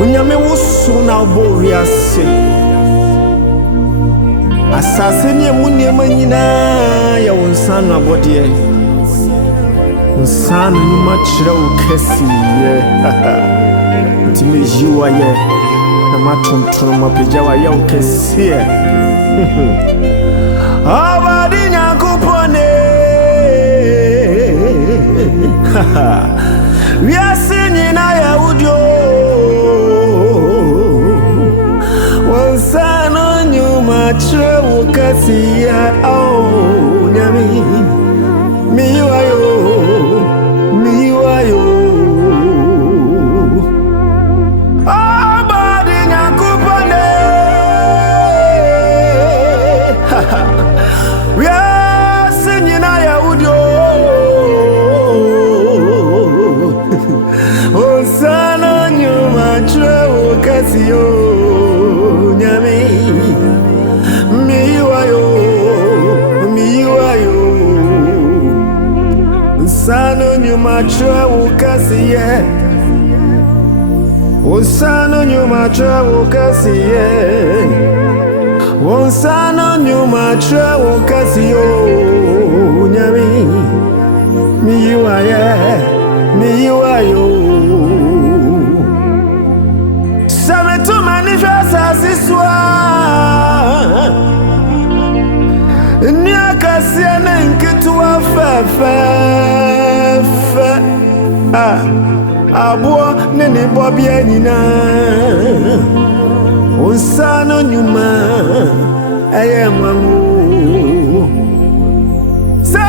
Unyame wusu na obori ase asase ni emu manyina ya wonsano abode wonsano nyuma kyerɛ wo kɛsiyɛ nti mejiwa yɛ na matontono mapagya wa yɛ wo kɛsiyɛ abadi nyankopɔne wiase nyina yɛ wodio wonsano nyuma kyerɛ wo kɛsiyɛ nyame miyiwayo abadi nyankopɔne wiase nyina yɛ wodio wonsano nyuma kyerɛ wo kɛsiyɛ nyame miyiwayo wonsano nyuma kyerɛ wo kɛsiyɛ wonsano nyuma kyerɛ wo kɛsiyɛ wonsano nyuma kyerɛ wo kɛsiyɛ nyame miyiwayo sɛmeto manihwɛ asase soa nnia kɛseɛ ne nketewa fɛfɛɛfɛ aboɔ ne ne bɔbea nyinaa wonsano nyuma ɛyɛ nwanwo sɛ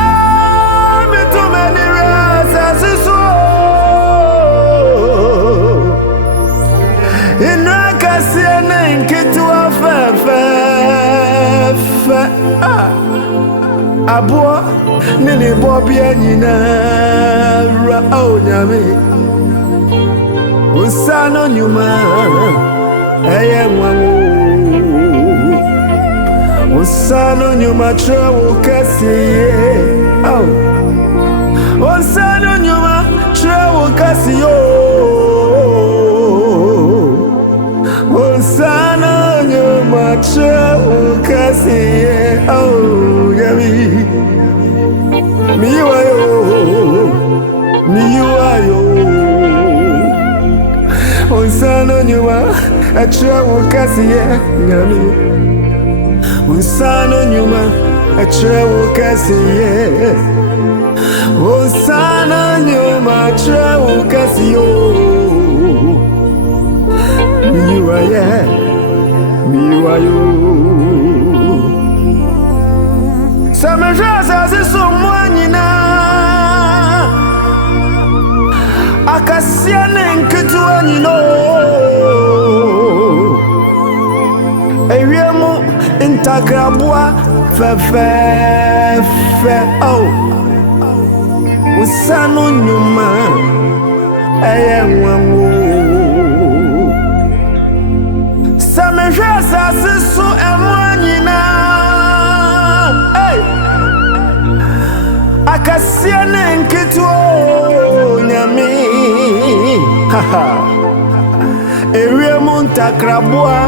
meto manihwɛ asase so nnia kɛseɛ ne nketewa fɛfɛɛfɛ aboɔ ne ne bɔbea nyinaa nyame wonsano nyuma ɛyɛ nwanwo wonsano nyuma kyerɛ wo kɛsiyɛ wonsano nyuma kyerɛ wo kɛsiyɛ wonsano nyuma kyerɛ wo kɛsiyɛ nyame miyiwayo wonsano nyuma kyerɛ wo kɛsiyɛ nyame wonsano nyuma kyerɛ wo kɛsiyɛ wonsano nyuma kyerɛ wo kɛsiyɛ miyiwayo sɛ mehwɛ asase so mmoa nyinaa akɛseɛ ne nketewa nyinaa ewiem ntakraboa fɛfɛɛfɛ wonsano nyuma ɛyɛ nwanwo sɛ mehwɛ asase so mmoa nyinaa akɛseɛ ne nketewa nyame ewiem ntakraboa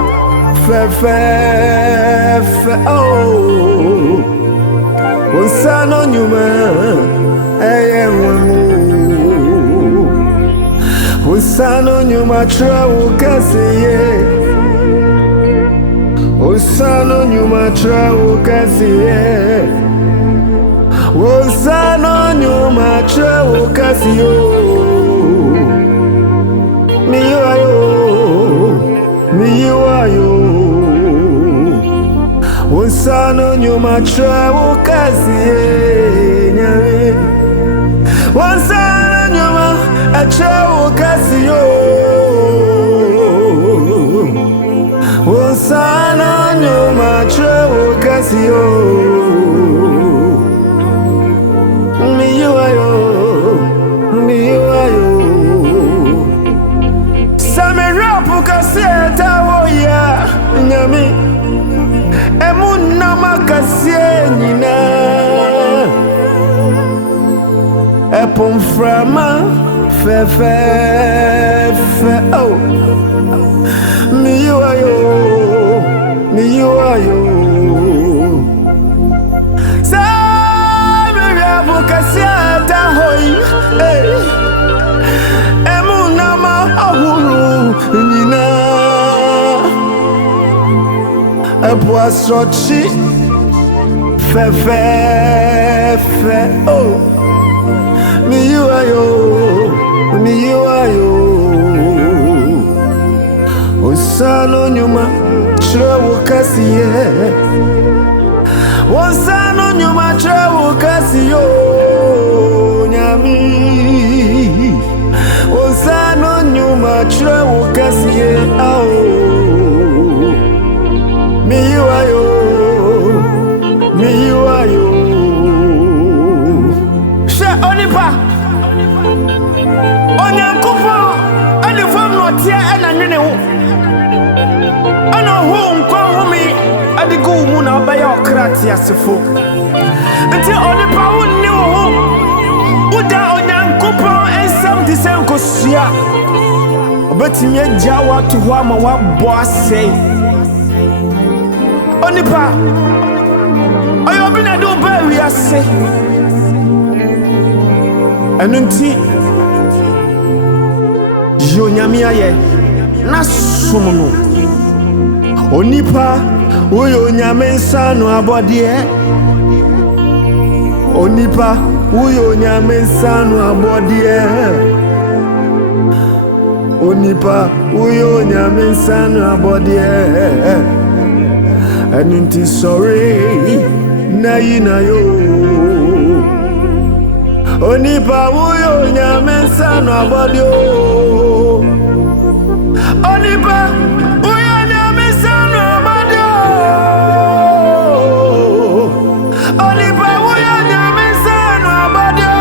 fɛfɛɛfɛ wonsano nyuma ɛyɛ nwanwo wonsano nyuma kyerɛ wo kɛsiyɛ wonsano nyuma kyerɛ wo kɛsiyɛ wonsano nyuma kyerɛ wo kɛsiyɛ miyiwayo wonsano nyuma kyerɛ wo kɛsiyɛ nyame wonsano nyuma kyerɛ wo kɛsiyɛ wonsano nyuma kyerɛ wo kɛsiyɛ miyiwayo same rap kɛseɛ tawo ya nyame emu nama kɛseɛ nyinaa ɛpomframa Fe fe fe oh mi you are you mi you are you sa me rabu kasiata hoy emu nama ahuru nina ebu asrochi fe fe fe oh mi you are you mi you are you Osano nyuma chrewo kasiye Osano nyuma chrewo kasiyo nyami Osano nyuma chrewo kasiye ao mi you are you mi you are you she onipa onyankopo ani fam no tie ana nwene wo ana ho nkwa ho mi adigo mu na obaya okrati asefo nti onipa wo ni wo ho uda onyankopo ensam di senkosua obetimi agya watu ho ama wabo ase onipa ayo bi na do ba wi ase anunti yo nyame aye na somo onipa uyo nyame nsano abodie onipa uyo nyame nsano abodie onipa uyo nyame nsano abodie anunti sorry na yina yo onipa uyo nyame nsano abodie onipa uyo nyame nsano abodie onipa uyo nyame nsano abodie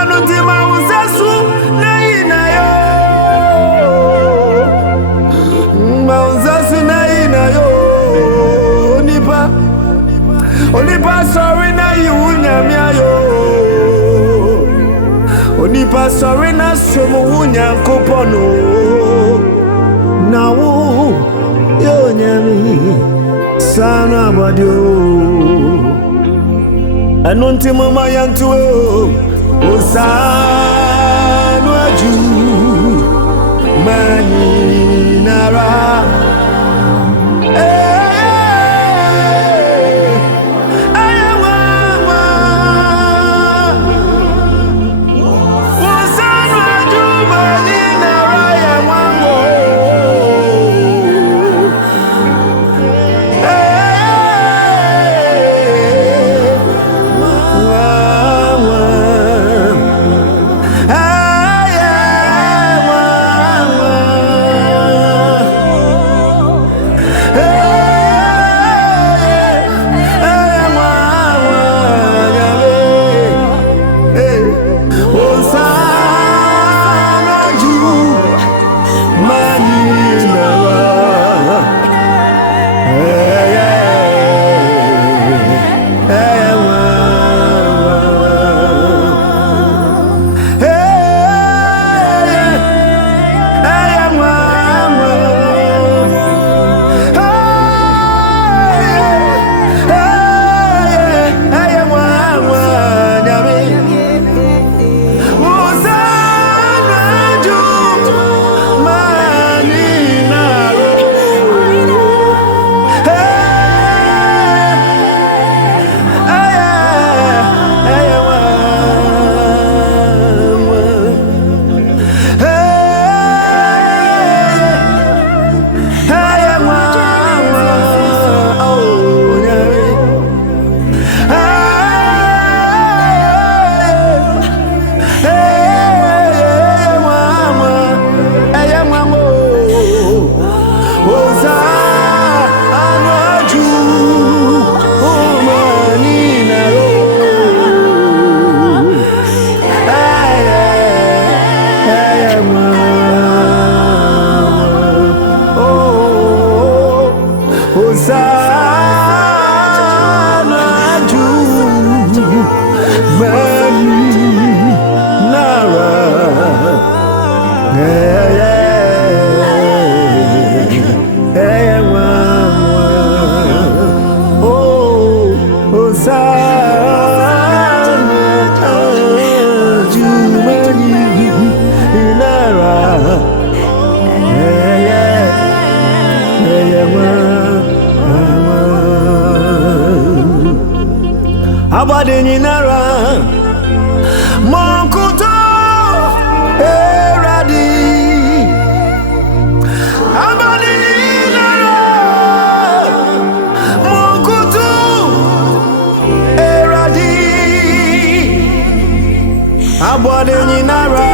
anuti mauzasu na yina yo mauzasu na yina yo onipa sorry na you nyame ayo onipa sorry na somo wunya kopono na wo yo nyami sana badio anunti mama yantu osanu aju mani nara abade nyinara monkuto eradi abade nyinara monkuto eradi abade nyinara